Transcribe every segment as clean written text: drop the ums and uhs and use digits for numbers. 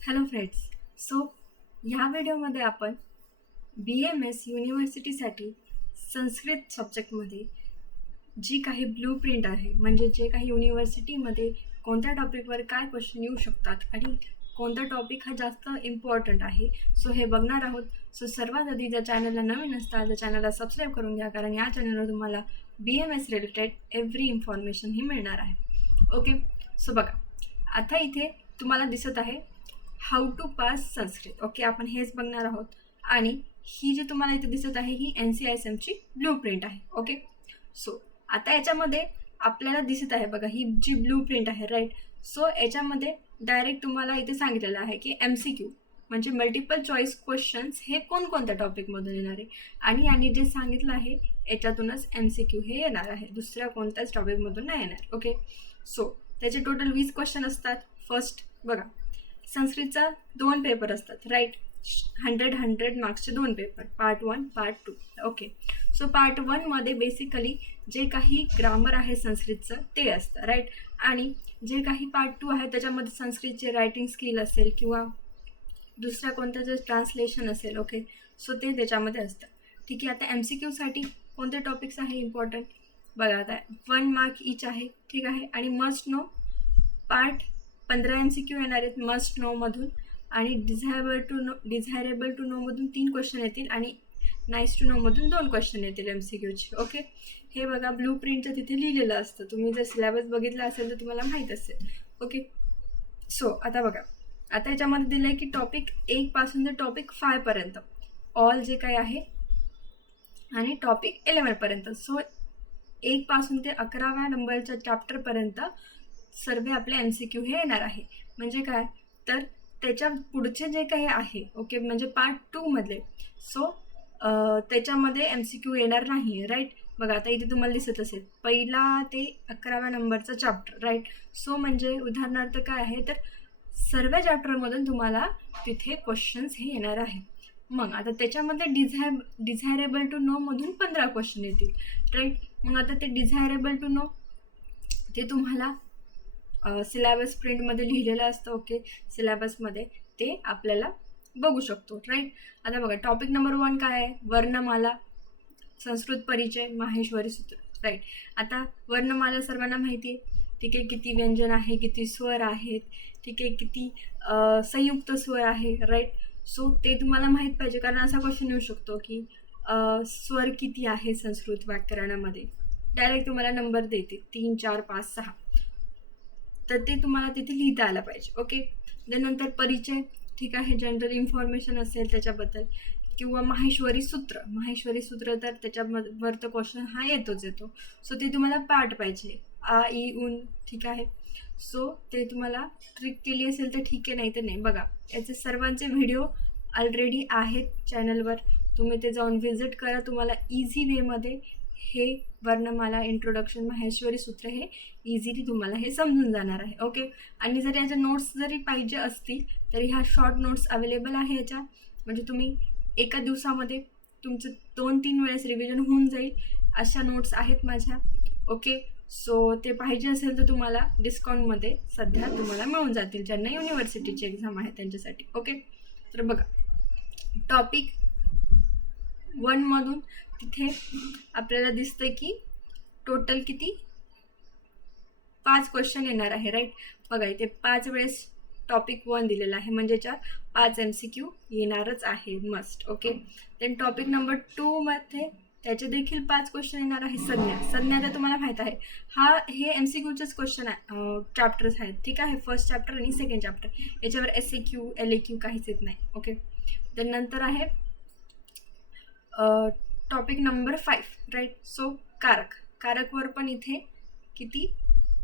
Hello friends. So ह्या व्हिडिओमध्ये आपण BMS युनिव्हर्सिटीसाठी संस्कृत सब्जेक्टमध्ये जी काही ब्लू प्रिंट आहे, म्हणजे जे काही युनिव्हर्सिटीमध्ये कोणत्या टॉपिकवर काय क्वेश्चन येऊ शकतात आणि कोणता टॉपिक हा जास्त इम्पॉर्टंट आहे, सो हे बघणार आहोत. सो सर्वात आधी ज्या चॅनलला नवीन असतात त्या चॅनलला सबस्क्राईब करून घ्या, कारण या चॅनलवर तुम्हाला BMS रिलेटेड एव्हरी इन्फॉर्मेशन ही मिळणार आहे. ओके, सो बघा, आता इथे तुम्हाला दिसत आहे how to pass Sanskrit. Okay, आपण हेच बघणार आहोत. आणि ही जी तुम्हाला इथे दिसत आहे ही NCISMची ब्लू प्रिंट आहे. ओके, सो आता याच्यामध्ये आपल्याला दिसत आहे बघा, ही जी ब्लू प्रिंट आहे, राईट. सो याच्यामध्ये डायरेक्ट तुम्हाला इथे सांगितलेलं आहे की MCQ म्हणजे मल्टिपल चॉईस क्वेश्चन्स हे कोणकोणत्या टॉपिकमधून येणार आहे, आणि जे सांगितलं आहे याच्यातूनच MCQ हे येणार आहे, दुसऱ्या कोणत्याच टॉपिकमधून नाही येणार. ओके, सो त्याचे टोटल 20 क्वेश्चन असतात. फर्स्ट बघा, संस्कृतचा 2 पेपर असतात, राईट. 100 मार्क्सचे 2 paper, part 1 part 2. Okay, so part 1 मध्ये बेसिकली जे काही ग्रामर आहे संस्कृतचं ते असतं, राईट. आणि जे काही पार्ट 2 आहे त्याच्यामध्ये संस्कृतचे रायटिंग स्किल असेल किंवा दुसऱ्या कोणत्या जे ट्रान्सलेशन असेल. ओके, सो ते त्याच्यामध्ये असतं. ठीक आहे, आता MCQसाठी कोणते टॉपिक्स आहे इम्पॉर्टंट बघा. आता 1 मार्क इच आहे, ठीक आहे. आणि मस्ट नो पार्ट 15 MCQ येणार आहेत मस्ट नो मधून, आणि डिझायरेबल टू नो मधून 3 क्वेश्चन येतील, आणि नाईस टू नो मधून 2 क्वेश्चन येतील MCQचे. ओके, हे बघा ब्लू प्रिंटचं तिथे लिहिलेलं असतं. तुम्ही जर सिलेबस बघितला असेल तर तुम्हाला माहीत असेल. ओके, सो आता बघा, आता याच्यामध्ये दिलं आहे की टॉपिक 1 पासून ते टॉपिक 5 पर्यंत ऑल जे काही आहे, आणि टॉपिक 11 पर्यंत. सो 1 पासून ते 11व्या नंबरच्या चॅप्टरपर्यंत सर्व आपले MCQ हे येणार आहे. म्हणजे काय, तर त्याच्या पुढचे जे काही आहे, ओके, म्हणजे पार्ट 2 मधले, सो त्याच्यामध्ये MCQ येणार नाही, राईट. बघा, आता इथे तुम्हाला दिसत असेल 1 ते 11व्या नंबरचा चॅप्टर, राईट. सो म्हणजे उदाहरणार्थ काय आहे, तर सर्व चॅप्टरमधून तुम्हाला तिथे क्वेश्चन्स हे येणार आहे. मग आता त्याच्यामध्ये डिझायरेबल टू नो मधून 15 क्वेश्चन येतील, राईट. मग आता ते डिझायरेबल टू नो ते तुम्हाला सिलेबस प्रिंटमध्ये लिहिलेलं असतं. ओके, सिलेबसमध्ये ते आपल्याला बघू शकतो, राईट. आता बघा, टॉपिक नंबर 1 काय आहे, वर्णमाला, संस्कृत परिचय, माहेश्वरी सूत्र, राईट. आता वर्णमाला सर्वांना माहिती आहे, ठीक आहे, किती व्यंजन आहे, किती स्वर आहेत, ठीक आहे, किती संयुक्त स्वर आहे, राईट. सो ते तुम्हाला माहीत पाहिजे, कारण असा क्वेश्चन येऊ शकतो की स्वर किती आहे संस्कृत व्याकरणामध्ये. डायरेक्ट तुम्हाला नंबर देते 3 4 5 6, तर ते तुम्हाला तिथे लिहिता आलं पाहिजे. ओके, त्यानंतर परिचय, ठीक आहे, जनरल इन्फॉर्मेशन असेल त्याच्याबद्दल, किंवा माहेश्वरी सूत्र तर त्याच्यावर तर क्वेश्चन हा येतो. सो ते तुम्हाला पाठ पाहिजे, आ इ उन, ठीक आहे. सो ते तुम्हाला ट्रिक केली असेल तर ठीक आहे, नाही तर नाही. बघा, याचे सर्वांचे व्हिडिओ ऑलरेडी आहेत चॅनलवर, तुम्ही ते जाऊन व्हिजिट करा. तुम्हाला इझी वेमध्ये हे वर्णमाला, इंट्रोडक्शन, माहेश्वरी सूत्र हे इझिली तुम्हाला हे समजून जाणार आहे. ओके, आणि जर याच्या नोट्स जरी पाहिजे असतील तरी ह्या शॉर्ट नोट्स अवेलेबल आहे याच्या, म्हणजे तुम्ही एका दिवसामध्ये तुमचं 2-3 वेळेस रिव्हिजन होऊन जाईल अशा नोट्स आहेत माझ्या. ओके, सो ते पाहिजे असेल तर तुम्हाला डिस्काउंटमध्ये सध्या तुम्हाला मिळून जातील, ज्यांना युनिव्हर्सिटीची एक्झाम आहे त्यांच्यासाठी. ओके, तर बघा, टॉपिक 1 मधून तिथे आपल्याला दिसतंय की टोटल किती 5 क्वेश्चन येणार आहे, राईट. बघा, इथे 5 वेळेस टॉपिक 1 दिलेला आहे, म्हणजे 5 MCQ येणारच आहे must. Okay, then topic number 2 मध्ये त्याचे देखील 5 क्वेश्चन येणार आहे. संज्ञा तर तुम्हाला माहीत आहे, हे MCQचेच क्वेश्चन आहे, चॅप्टर्स आहेत, ठीक आहे. फर्स्ट चॅप्टर आणि सेकंड चॅप्टर, याच्यावर SAQ LAQ काहीच येत नाही. ओके, देन नंतर आहे टॉपिक नंबर 5, राईट. सो कारकवर पण इथे किती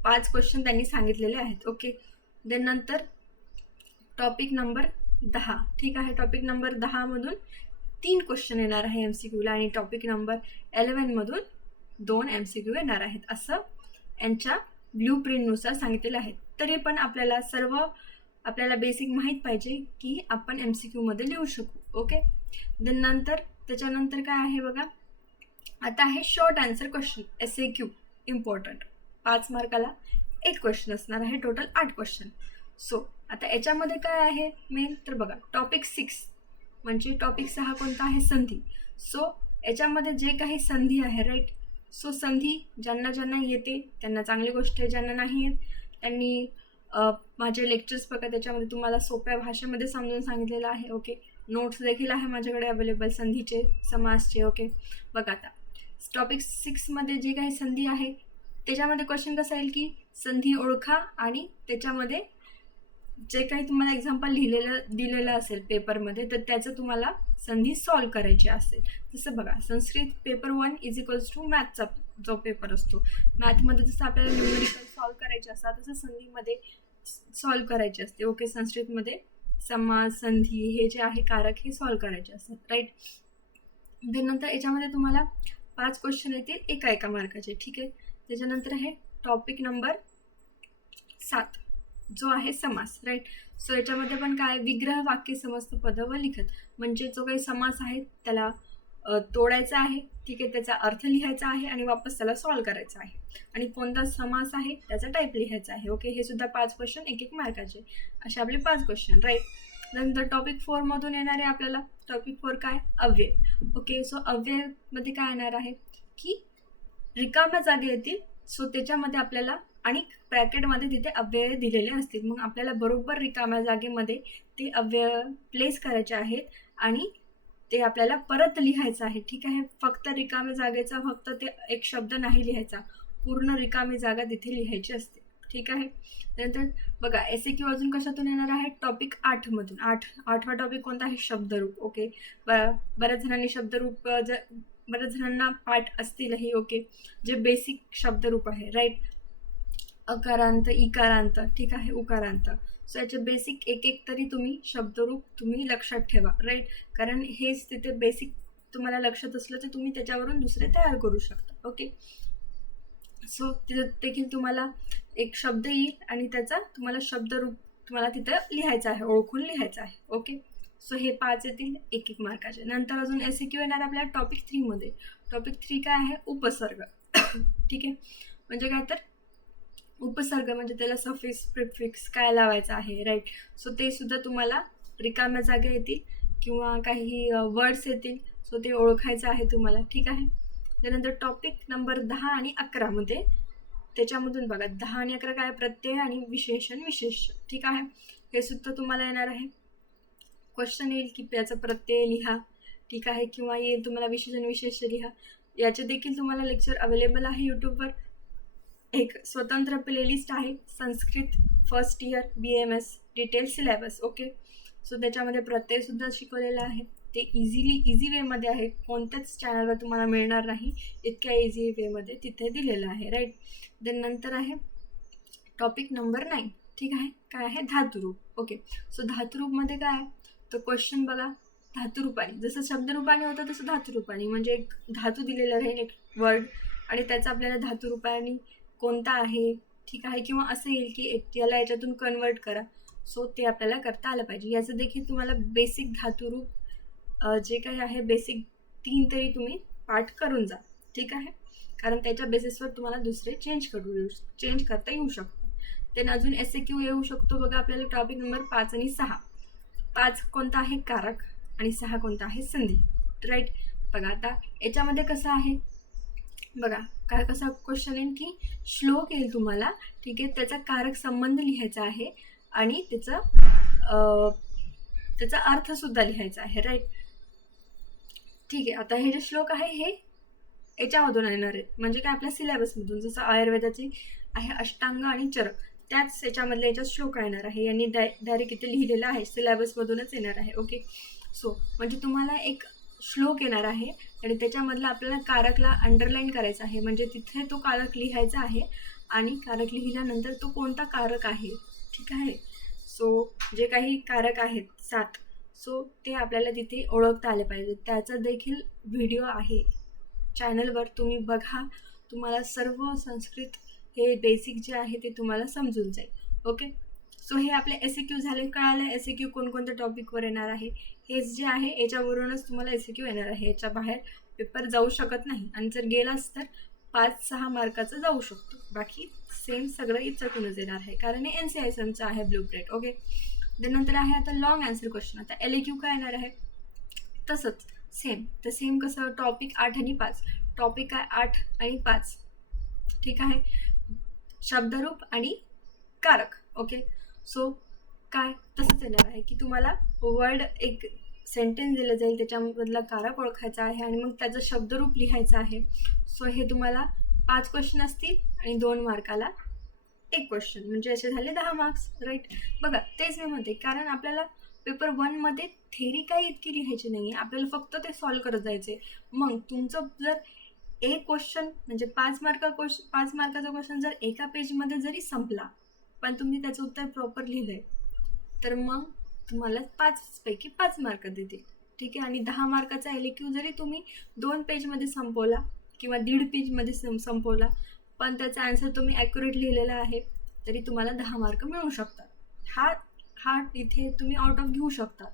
5 क्वेश्चन त्यांनी सांगितलेले आहेत. ओके, देन नंतर टॉपिक नंबर 10, ठीक आहे. टॉपिक नंबर 10 मधून 3 क्वेश्चन येणार आहे MCQला, आणि टॉपिक नंबर 11 मधून 2 MCQ येणार आहेत, असं यांच्या ब्लू प्रिंटनुसार सांगितलेलं आहे. तरी पण आपल्याला बेसिक माहीत पाहिजे की आपण MCQमध्ये लिहू शकू. ओके, देन नंतर त्याच्यानंतर काय आहे बघा, आता आहे short answer question, SAQ important. 5 मार्काला 1 question असणार आहे, टोटल 8 क्वेश्चन. सो आता याच्यामध्ये काय आहे मेन तर बघा, टॉपिक 6 म्हणजे टॉपिक 6 कोणता आहे, संधी. सो याच्यामध्ये जे काही संधी आहे राईट, सो संधी ज्यांना ज्यांना येते त्यांना चांगली गोष्ट आहे, ज्यांना नाही येत त्यांनी माझे लेक्चर्स बघा, त्याच्यामध्ये तुम्हाला सोप्या भाषेमध्ये समजून सांगितलेलं आहे. ओके, नोट्स देखील आहे माझ्याकडे अवेलेबल संधीचे, समासचे. ओके, बघा आता टॉपिक 6मध्ये जे काही संधी आहे त्याच्यामध्ये क्वेश्चन कसा येईल की संधी ओळखा आणि त्याच्यामध्ये जे काही तुम्हाला एक्झाम्पल दिलेलं असेल पेपरमध्ये तर त्याचं तुम्हाला संधी सॉल्व करायची असेल. जसं बघा, Sanskrit paper 1 is equals to मॅथचा जो पेपर असतो, मॅथमध्ये जसं आपल्याला न्यूमेरिकल सॉल्व करायचे असतात तसं संधीमध्ये सॉल्व करायचे असते. ओके, संस्कृतमध्ये समास, संधी हे जे आहे कारक हे सॉल्व करायचे असतात राईट. त्यानंतर याच्यामध्ये तुम्हाला 5 क्वेश्चन येतील एका मार्काचे. ठीक आहे, त्याच्यानंतर आहे टॉपिक नंबर 7 जो आहे समास राईट. सो याच्यामध्ये पण काय, विग्रह, वाक्य, समस्त पद व लिखत, म्हणजे जो काही समास आहे त्याला तोडायचा आहे. ठीक आहे, त्याचा अर्थ लिहायचा आहे आणि वापस त्याला सॉल्व करायचा आहे, आणि कोणता समास आहे त्याचा टाईप लिहायचा आहे. ओके, हे सुद्धा 5 क्वेश्चन एक मार्काचे, असे आपले 5 क्वेश्चन राईट. नंतर टॉपिक 4 मधून येणार आहे आपल्याला टॉपिक 4 काय, अव्यय. ओके, सो अव्ययमध्ये काय येणार आहे की रिकाम्या जागे येतील. सो त्याच्यामध्ये आपल्याला आणि ब्रॅकेटमध्ये तिथे अव्यय दिलेले असतील, मग आपल्याला बरोबर रिकाम्या जागेमध्ये ते अव्यय प्लेस करायचे आहेत आणि ते आपल्याला परत लिहायचं आहे. ठीक आहे, फक्त रिकाम्या जागेचा फक्त ते एक शब्द नाही लिहायचा, पूर्ण रिकामी जागा तिथे लिहायची असते. ठीक आहे, नंतर बघा SAQ अजून कशातून येणार आहे, टॉपिक 8 मधून. 8वा टॉपिक कोणता आहे, शब्दरूप. ओके, बऱ्याच जणांनी शब्दरूप बऱ्याच जणांना पाठ असतीलही. ओके, जे बेसिक शब्दरूप आहे राईट, अकारांत, इकारांत, ठीक आहे, उकारांत. सो याचे बेसिक एक तरी तुम्ही शब्दरूप तुम्ही लक्षात ठेवा राईट, कारण हेच तिथे बेसिक तुम्हाला लक्षात असलं तर तुम्ही त्याच्यावरून दुसरे तयार करू शकता. ओके, सो तिथं देखील तुम्हाला एक शब्द येईल आणि त्याचा तुम्हाला शब्दरूप तुम्हाला तिथं लिहायचं आहे, ओळखून लिहायचं आहे. ओके, सो हे 5 येतील एक मार्काचे. नंतर अजून SAQ येणार आपल्याला टॉपिक 3 मध्ये. टॉपिक 3 काय आहे, उपसर्ग. ठीक आहे, म्हणजे काय तर उपसर्ग म्हणजे त्याला सफिक्स, प्रिफिक्स काय लावायचं आहे राईट. सो ते सुद्धा तुम्हाला रिकाम्या जागा येतील किंवा काही वर्ड्स येतील, सो ते ओळखायचं आहे तुम्हाला. ठीक आहे, त्यानंतर टॉपिक नंबर 10 आणि 11 मध्ये, त्याच्यामधून बघा 10 आणि 11 काय, प्रत्यय आणि विशेषण, विशेष. ठीक आहे, हे सुद्धा तुम्हाला येणार आहे. क्वेश्चन येईल की याचा प्रत्यय लिहा. ठीक आहे, किंवा येईल तुम्हाला विशेषण, विशेष लिहा. याचे देखील तुम्हाला लेक्चर अवेलेबल आहे यूट्यूबवर. एक स्वतंत्र प्लेलिस्ट आहे, Sanskrit first year BAMS detail syllabus. Okay, so त्याच्यामध्ये प्रत्यय सुद्धा शिकवलेला आहे. ते इझी वेमध्ये आहे, कोणत्याच चॅनलवर तुम्हाला मिळणार नाही इतक्या इझी वेमध्ये तिथे दिलेलं आहे राईट. देन नंतर आहे टॉपिक नंबर 9. ठीक आहे, काय आहे, धातुरूप. ओके, सो धातुरूपमध्ये काय आहे, तर क्वेश्चन बघा, धातुरूपाने जसं शब्दरूपाने होतं तसं धातुरूपाने, म्हणजे एक धातू दिलेला राहील, एक वर्ड, आणि त्याचा आपल्याला धातुरूपाने कोणता आहे. ठीक आहे, किंवा असं येईल की याला याच्यातून कन्वर्ट करा. सो ते आपल्याला करता आलं पाहिजे. याचं देखील तुम्हाला बेसिक धातुरूप जे काही आहे बेसिक 3 तरी तुम्ही पाठ करून जा. ठीक आहे, कारण त्याच्या बेसिसवर तुम्हाला दुसरे चेंज करता येऊ शकतो. देन अजून SAQ येऊ शकतो बघा आपल्याला टॉपिक नंबर 5 आणि 6. 5 कोणता आहे, कारक, आणि 6 कोणता आहे, संधी राईट. बघा आता याच्यामध्ये कसं आहे बघा, काय कसा क्वेश्चन येईल की श्लोक येईल तुम्हाला. ठीक आहे, त्याचा कारक संबंध लिहायचा आहे आणि त्याचा अर्थ सुद्धा लिहायचा आहे राईट. ठीक आहे, आता हे जे श्लोक आहे हे याच्यामधून येणार आहेत, म्हणजे काय आपल्या सिलेबसमधून, जसं आयुर्वेदाची आहे अष्टांग आणि चरक, त्याच याच्यामधल्या याच्यात श्लोक येणार आहे. यांनी डायरेक्ट इथे लिहिलेलं आहे, सिलेबसमधूनच येणार आहे. ओके, सो म्हणजे तुम्हाला एक श्लोक येणार आहे आणि त्याच्यामधला आपल्याला कारकला अंडरलाईन करायचा आहे, म्हणजे तिथे तो कारक लिहायचा आहे आणि कारक लिहिल्यानंतर तो कोणता कारक आहे. ठीक आहे, सो जे काही कारक आहेत 7, सो ते आपल्याला तिथे ओळखता आले पाहिजे. त्याचा देखील व्हिडिओ आहे चॅनलवर, तुम्ही बघा, तुम्हाला सर्व संस्कृत हे बेसिक जे आहे ते तुम्हाला समजून जाईल. ओके, सो हे आपले SAQ झाले, कळाले SAQ कोणकोणत्या टॉपिकवर येणार आहे. हेच जे आहे याच्यावरूनच तुम्हाला SAQ येणार आहे, याच्या बाहेर पेपर जाऊ शकत नाही, आणि जर गेलाच तर 5-6 मार्काचा जाऊ शकतो. बाकी सेम सगळं इथूनच येणार आहे, कारण हे NCISMचं आहे ब्लूप्रिंट. ओके, त्यानंतर आहे आता लॉंग आन्सर क्वेश्चन. आता LAQ काय येणार आहे, तसंच सेम. तर सेम कसं, टॉपिक 8 आणि 5. टॉपिक काय 8 आणि 5, ठीक आहे. शब्दरूप आणि कारक. ओके, सो काय तसंच येणार आहे की तुम्हाला वर्ड, एक सेंटेन्स दिलं जाईल, त्याच्यामधला कारक ओळखायचा आहे आणि मग त्याचं शब्दरूप लिहायचं आहे. सो हे तुम्हाला 5 क्वेश्चन असतील आणि 2 मार्काला 1 क्वेश्चन, म्हणजे असे झाले 10 मार्क्स, राईट. बघा, तेच मी म्हणते, कारण आपल्याला पेपर 1मध्ये थेरी काही इतकी लिहायची नाही आहे, आपल्याला फक्त ते सॉल्व करत जायचे. मग तुमचं जर एक क्वेश्चन म्हणजे 5 मार्काचा क्वेश्चन जर एका पेजमध्ये जरी संपला, पण तुम्ही त्याचं उत्तर प्रॉपर लिहिलंय, तर मग तुम्हाला 5 पैकी 5 मार्क देतील, ठीक आहे. आणि 10 मार्काचा LAQ जरी तुम्ही 2 पेजमध्ये संपवला किंवा 1.5 पेजमध्ये संपवला, पण त्याचा आन्सर तुम्ही ॲक्युरेट लिहिलेला आहे, तरी तुम्हाला 10 मार्क मिळू शकतात. हा इथे तुम्ही आउट ऑफ घेऊ शकता,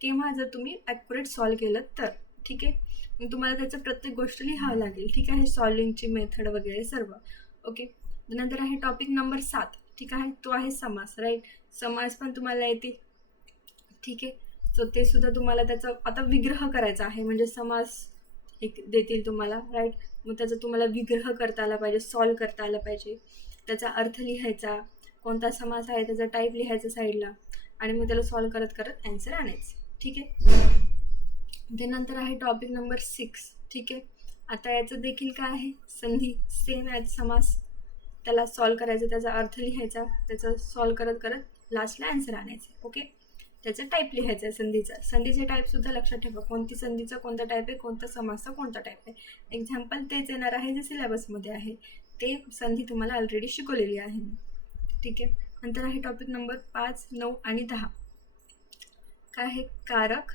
केव्हा, जर तुम्ही ॲक्युरेट सॉल्व केलं तर, ठीक आहे. मग तुम्हाला त्याचं प्रत्येक गोष्ट लिहावं लागेल, ठीक आहे, सॉल्विंगची मेथड वगैरे सर्व. ओके, नंतर आहे टॉपिक नंबर 7, ठीक आहे, तो आहे समास, राईट. समास पण तुम्हाला येतील, ठीक आहे. सो ते सुद्धा तुम्हाला त्याचा आता विग्रह करायचा आहे, म्हणजे समास एक देतील तुम्हाला, राईट. मग त्याचा तुम्हाला विग्रह करता आला पाहिजे, सॉल्व करता आला पाहिजे, त्याचा अर्थ लिहायचा, कोणता समास आहे त्याचा टाईप लिहायचा साईडला, आणि मग त्याला सॉल्व करत करत ॲन्सर आणायचं, ठीक आहे. त्यानंतर आहे टॉपिक नंबर 6, ठीक आहे. आता याचं देखील काय आहे, संधी, सेम ॲज समास. त्याला सॉल्व करायचं, त्याचा अर्थ लिहायचा, त्याचं सॉल्व करत करत लास्टला ॲन्सर आणायचं. ओके, त्याचं टाईप लिहायचं आहे संधीचा. संधीचे टाईपसुद्धा लक्षात ठेवा, कोणती संधीचा कोणता टाईप आहे, कोणता समासचा कोणता टाईप आहे. एक्झाम्पल तेच येणार आहे जे सिलेबसमध्ये आहे, ते संधी तुम्हाला ऑलरेडी शिकवलेली आहे, ठीक आहे. नंतर आहे टॉपिक नंबर 5, 9 आणि 10. काय आहे, कारक,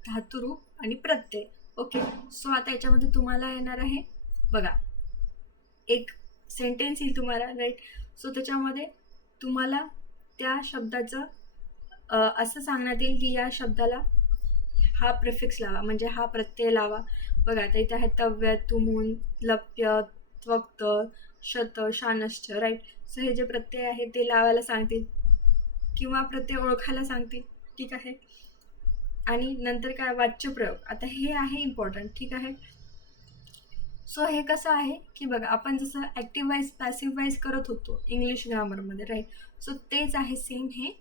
धातुरूप आणि प्रत्यय. ओके, सो आता याच्यामध्ये तुम्हाला येणार आहे, बघा, एक सेंटेन्स येईल तुम्हाला, राईट. सो त्याच्यामध्ये तुम्हाला त्या शब्दाचं असं सांगण्यात येईल की या शब्दाला हा प्रिफिक्स लावा, म्हणजे हा प्रत्यय लावा. बघा, आता इथे आहे तव्य, तुमून, लप्य, त्वक्त, शत, शानश्च, राईट. सो हे जे प्रत्यय आहे ते लावायला सांगतील किंवा प्रत्यय ओळखायला सांगतील, ठीक आहे. आणि नंतर काय, वाच्यप्रयोग. आता हे आहे इम्पॉर्टंट, ठीक आहे. सो हे कसं आहे की बघा, आपण जसं ॲक्टिव्ह वाईज पॅसिव्ह वाईज करत होतो इंग्लिश ग्रामरमध्ये, राईट. सो तेच आहे सेम हे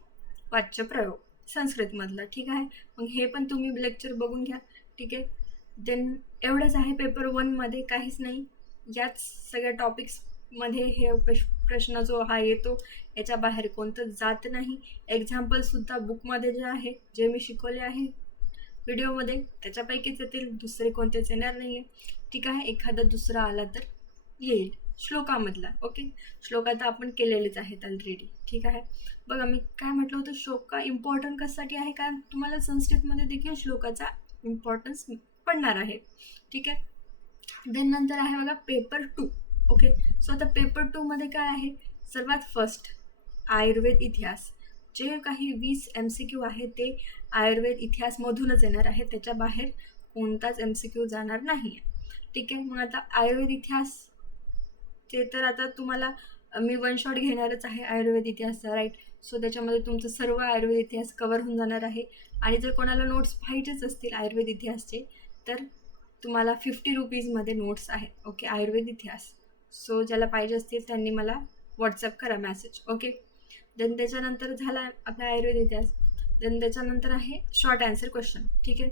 वाच्यप्रयोग संस्कृतमधलं, ठीक आहे. मग हे पण तुम्ही लेक्चर बघून घ्या, ठीक आहे. देन एवढंच आहे पेपर 1मध्ये, काहीच नाही. याच सगळ्या टॉपिक्समध्ये हे प्रश्न जो हा येतो, याच्या बाहेर कोणतं जात नाही. एक्झाम्पलसुद्धा बुकमध्ये जे आहे, जे मी शिकवले आहे व्हिडिओमध्ये, त्याच्यापैकीच येतील, दुसरे कोणतेच येणार नाही आहे, ठीक आहे. एखादा दुसरा आला तर येईल श्लोकामधला. ओके, श्लोक आता आपण केलेलेच आहेत ऑलरेडी, ठीक आहे. बघा, मी काय म्हटलं होतं, श्लोक का इम्पॉर्टंट कशासाठी आहे, कारण तुम्हाला संस्कृतमध्ये देखील श्लोकाचा इम्पॉर्टन्स पडणार आहे, ठीक आहे. देन नंतर आहे बघा पेपर 2. ओके, सो आता पेपर 2मध्ये काय आहे, सर्वात फर्स्ट आयुर्वेद इतिहास. जे काही 20 MCQ आहे ते आयुर्वेद इतिहासमधूनच येणार आहे, त्याच्या बाहेर कोणताच MCQ जाणार नाही आहे, ठीक आहे. मग आता आयुर्वेद इतिहास ते तर आता तुम्हाला मी 1 शॉट घेणारच आहे आयुर्वेद इतिहासचा, राईट. सो त्याच्यामध्ये तुमचं सर्व आयुर्वेद इतिहास कवर होऊन जाणार आहे. आणि जर कोणाला नोट्स पाहिजेच असतील आयुर्वेद इतिहासचे, तर तुम्हाला 50 रुपीजमध्ये नोट्स आहेत, ओके, आयुर्वेद इतिहास. सो ज्याला पाहिजे असतील त्यांनी मला व्हॉट्सअप करा मेसेज, ओके. देन त्याच्यानंतर झाला आपला आयुर्वेद इतिहास. देन त्याच्यानंतर आहे शॉर्ट आन्सर क्वेश्चन, ठीक आहे.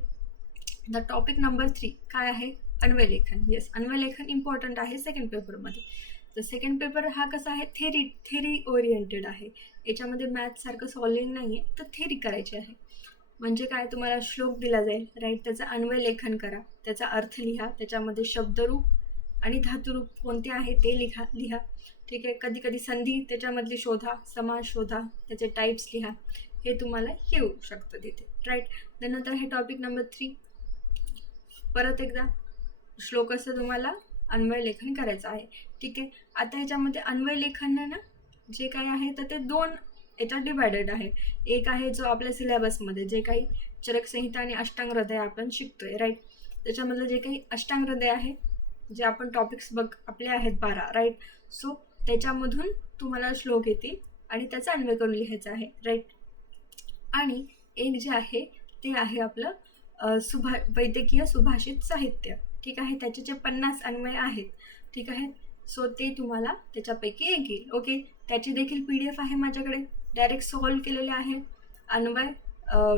द टॉपिक नंबर 3 काय आहे, अन्वयलेखन. येस, अन्वयलेखन इम्पॉर्टंट आहे सेकंड पेपरमध्ये. तर सेकंड पेपर हा कसा आहे, थेरी ओरिएंटेड आहे. याच्यामध्ये मॅथ्ससारखं सॉल्विंग नाही आहे, तर थेरी करायची आहे. म्हणजे काय, तुम्हाला श्लोक दिला जाईल, राईट, त्याचं अन्वयलेखन करा, त्याचा अर्थ लिहा, त्याच्यामध्ये शब्दरूप आणि धातुरूप कोणते आहे ते लिहा, ठीक आहे. कधी कधी संधी त्याच्यामधली शोधा, समास शोधा, त्याचे टाईप्स लिहा, हे तुम्हाला येऊ शकतं तिथे, राईट. त्यानंतर हे टॉपिक नंबर 3 परत एकदा श्लोकाचं तुम्हाला अन्वयलेखन करायचं आहे, ठीक आहे. आता ह्याच्यामध्ये अन्वयलेखन ना जे काही आहे तर ते 2 याच्यात डिवायडेड आहे. एक आहे जो आपल्या सिलेबसमध्ये जे काही चरकसंहिता आणि अष्टांग हृदय आपण शिकतोय, राईट. त्याच्यामधलं जे काही अष्टांग हृदय आहे जे आपण टॉपिक्स आपले आहेत 12 राईट. सो त्याच्यामधून तुम्हाला श्लोक येतील आणि त्याचा अन्वय करून लिहायचा आहे राईट. आणि एक जे आहे ते आहे आपलं वैद्यकीय सुभाषित साहित्य. ठीक आहे, त्याचे जे 50 अन्वय आहेत. ठीक आहे, सो ते तुम्हाला त्याच्यापैकी एक येईल. ओके, त्याची देखील PDF आहे माझ्याकडे, डायरेक्ट सॉल्व केलेले आहे. अन्वय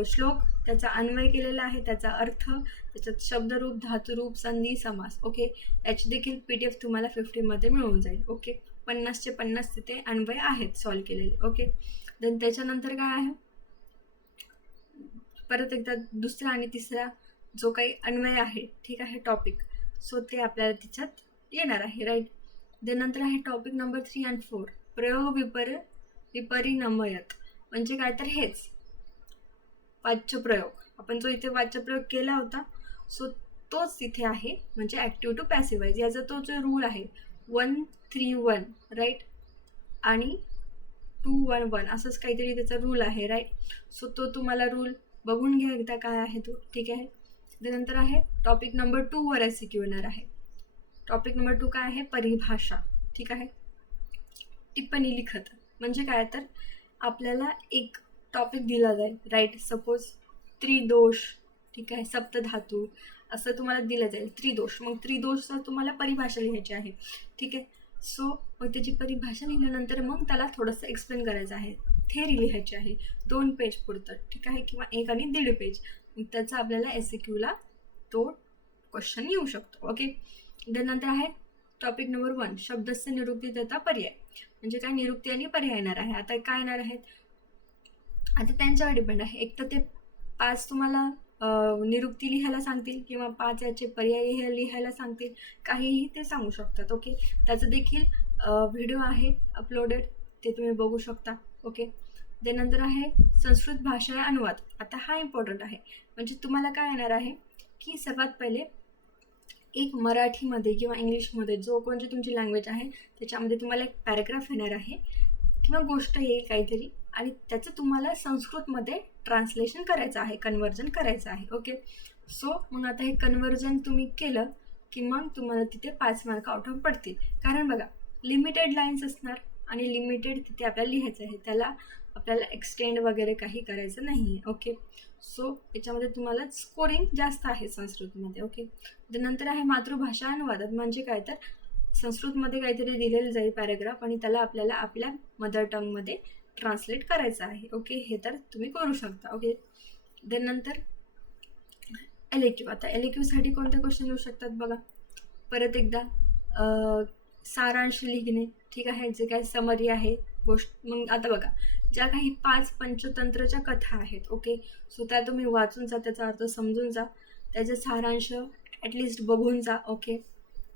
श्लोक, त्याचा अन्वय केलेला आहे, त्याचा अर्थ, त्याच्यात शब्दरूप, धातुरूप, संधी, समास. ओके, याची देखील PDF तुम्हाला 50मध्ये मिळून जाईल. ओके, 50चे 50 तिथे अन्वय आहेत सॉल्व केलेले. ओके, देन त्याच्यानंतर काय आहे, परत एकदा दुसरा आणि तिसरा जो काही अन्वय आहे, ठीक आहे, टॉपिक, सो ते आपल्याला त्याच्यात येणार आहे राईट. देन नंतर आहे टॉपिक नंबर 3 आणि 4, प्रयोग विपरिणमयत. म्हणजे काय तर हेच वाच्यप्रयोग, आपण जो इथे वाच्यप्रयोग केला होता सो तोच तिथे आहे, म्हणजे ॲक्टिव्ह टू पॅसिवाइज. याचा तो जो रूल आहे 131 राईट आणि 211 असंच काहीतरी त्याचा रूल आहे राईट. सो तो तुम्हाला रूल बघून घ्या एकदा काय आहे तो. ठीक आहे, त्यानंतर आहे टॉपिक नंबर 2 वर SQ येणार आहे. टॉपिक नंबर 2 काय आहे, परिभाषा. ठीक आहे, टिप्पणी लिखत. म्हणजे काय तर आपल्याला एक टॉपिक दिला जाईल राईट. सपोज त्रिदोष, ठीक आहे, सप्तधातू असं तुम्हाला दिलं जाईल, त्रिदोष. मग त्रिदोषचा तुम्हाला परिभाषा लिहायची आहे. ठीक आहे, सो मग त्याची परिभाषा लिहिल्यानंतर मग त्याला थोडंसं एक्सप्लेन करायचं आहे, थेअरी लिहायची आहे 2 पेज पुरतं. ठीक आहे, किंवा 1 आणि 1.5 पेज. मग त्याचा आपल्याला SQला तो क्वेश्चन येऊ शकतो. ओके, त्यानंतर आहे टॉपिक नंबर 1, शब्दस्य निरुक्ती तथा पर्याय. म्हणजे काय, निरुक्ती आणि पर्याय येणार आहे. आता काय येणार आहेत, आता त्यांच्यावर डिपेंड आहे. एक तर ते 5 तुम्हाला निरुक्ती लिहायला सांगतील किंवा 5 याचे पर्याय लिहायला सांगतील, काहीही ते सांगू शकतात. ओके, त्याचं देखील व्हिडिओ आहे अपलोडेड, ते तुम्ही बघू शकता. ओके, त्यानंतर आहे संस्कृत भाषा अनुवाद. आता हा इम्पॉर्टंट आहे. म्हणजे तुम्हाला काय येणार आहे की सर्वात पहिले एक मराठीमध्ये किंवा इंग्लिशमध्ये जो कोणती तुमची लँग्वेज आहे त्याच्यामध्ये तुम्हाला एक पॅराग्राफ येणार आहे किंवा गोष्ट येईल काहीतरी, आणि त्याचं तुम्हाला संस्कृतमध्ये ट्रान्सलेशन करायचं आहे, कन्व्हर्जन करायचं आहे. ओके, सो मग आता हे कन्व्हर्जन तुम्ही केलं की मग तुम्हाला तिथे 5 मार्क आउट ऑफ पडतील. कारण बघा, लिमिटेड लाईन्स असणार आणि लिमिटेड तिथे आपल्याला लिहायचं आहे, त्याला आपल्याला एक्सटेंड वगैरे काही करायचं नाही आहे. ओके, सो याच्यामध्ये तुम्हाला स्कोरिंग जास्त आहे संस्कृतमध्ये. ओके, त्यानंतर आहे मातृभाषा अनुवादात. म्हणजे काय तर संस्कृतमध्ये काहीतरी दिलेलं जाईल पॅराग्राफ आणि त्याला आपल्याला आपल्या मदर टंगमध्ये ट्रान्सलेट करायचं आहे. ओके, हे तर तुम्ही करू शकता. ओके, त्यानंतर LAQ. आता LAQसाठी कोणते क्वेश्चन येऊ शकतात बघा. परत एकदा सारांश लिहिणे. ठीक आहे, जे काय समरी आहे गोष्ट. मग आता बघा, ज्या काही 5 पंचतंत्रच्या कथा आहेत. ओके, सो त्या तुम्ही वाचून जा, त्याचा अर्थ समजून जा, त्याचे सारांश ॲटलिस्ट बघून जा. ओके,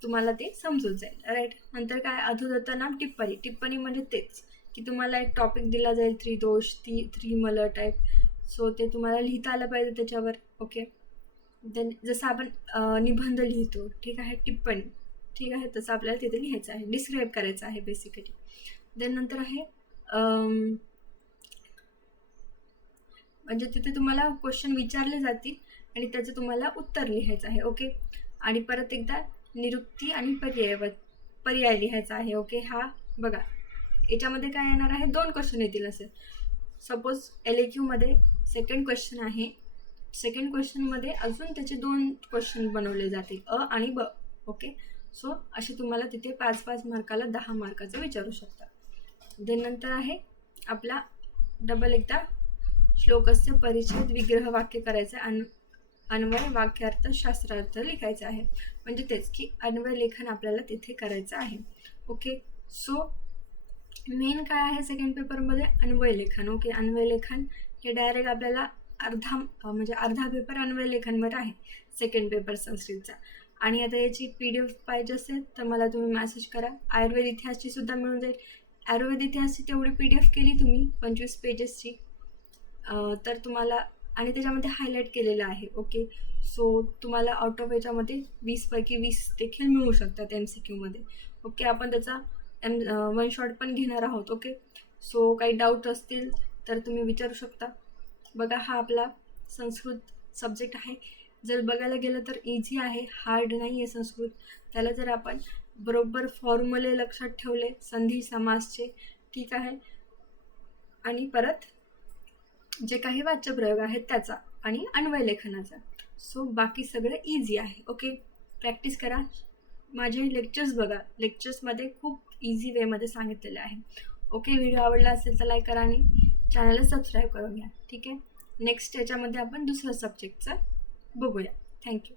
तुम्हाला ते समजून जाईल राईट. नंतर काय, अधोदत्त नाम टिप्पणी. टिप्पणी म्हणजे तेच की तुम्हाला एक टॉपिक दिला जाईल, त्रिदोष, त्रिमल टाईप. सो ते तुम्हाला लिहिता आलं पाहिजे त्याच्यावर. ओके, देन जसं आपण निबंध लिहितो, ठीक आहे, टिप्पणी, ठीक आहे, तसं आपल्याला तिथे लिहायचं आहे, डिस्क्राईब करायचं आहे बेसिकली. देन नंतर आहे म्हणजे तिथे तुम्हाला क्वेश्चन विचारले जातील आणि त्याचं तुम्हाला उत्तर लिहायचं आहे. ओके, आणि परत एकदा निरुक्ती आणि पर्याय लिहायचा आहे. ओके, हा बघा याच्यामध्ये काय येणार आहे, 2 क्वेश्चन येतील असे. सपोज LAQमध्ये सेकंड क्वेश्चन आहे, सेकंड क्वेश्चनमध्ये अजून त्याचे 2 क्वेश्चन बनवले जातील, अ आणि ब. ओके, सो असे तुम्हाला तिथे 5-5 मार्काला 10 मार्काचं विचारू शकतात. देन नंतर आहे आपला डबल एकदा श्लोकस्य परिच्छेद विग्रह वाक्य करायचं आहे, अन्वय वाक्यार्थ शास्त्रार्थ लिखायचं आहे. म्हणजे तेच की अन्वय लेखन आपल्याला तिथे करायचं आहे. ओके, सो मेन काय आहे सेकंड पेपरमध्ये, अन्वय लेखन. ओके, अन्वय लेखन हे डायरेक्ट आपल्याला अर्धा पेपर अन्वय लेखनवर आहे सेकंड पेपर संस्कृतचा. आणि आता याची PDF पाहिजे असेल तर मला तुम्ही मेसेज करा. आयुर्वेद इतिहासची सुद्धा मिळून जाईल. आयुर्वेद इतिहासची तेवढी PDF केली तुम्ही 25 पेजेसची तर तुम्हाला, आणि त्याच्यामध्ये हायलाईट केलेलं आहे. ओके, सो तुम्हाला आउट ऑफ याच्यामध्ये 20 पैकी 20 देखील मिळू शकतात MCQमध्ये. ओके, आपण त्याचा 1 शॉट पण घेणार आहोत. ओके, सो काही डाऊट असतील तर तुम्ही विचारू शकता. बघा, हा आपला संस्कृत सब्जेक्ट आहे जर बघायला गेलं तर इझी आहे, हार्ड नाही आहे संस्कृत. त्याला जर आपण बरोबर फॉर्म्युले लक्षात ठेवले संधी समासचे, ठीक आहे, आणि परत जे काही वाच्यप्रयोग आहेत त्याचा आणि अन्वय लेखनाचा, सो बाकी सगळं इझी आहे. ओके, प्रॅक्टिस करा, माझे लेक्चर्स बघा, लेक्चर्समध्ये खूप इझी वेमध्ये सांगितलेले आहे. ओके, व्हिडिओ आवडला असेल तर लाईक करा आणि चॅनलला सबस्क्राईब करून घ्या. ठीक आहे, नेक्स्ट याच्यामध्ये आपण दुसऱ्या सब्जेक्टचं बघूया. थँक्यू.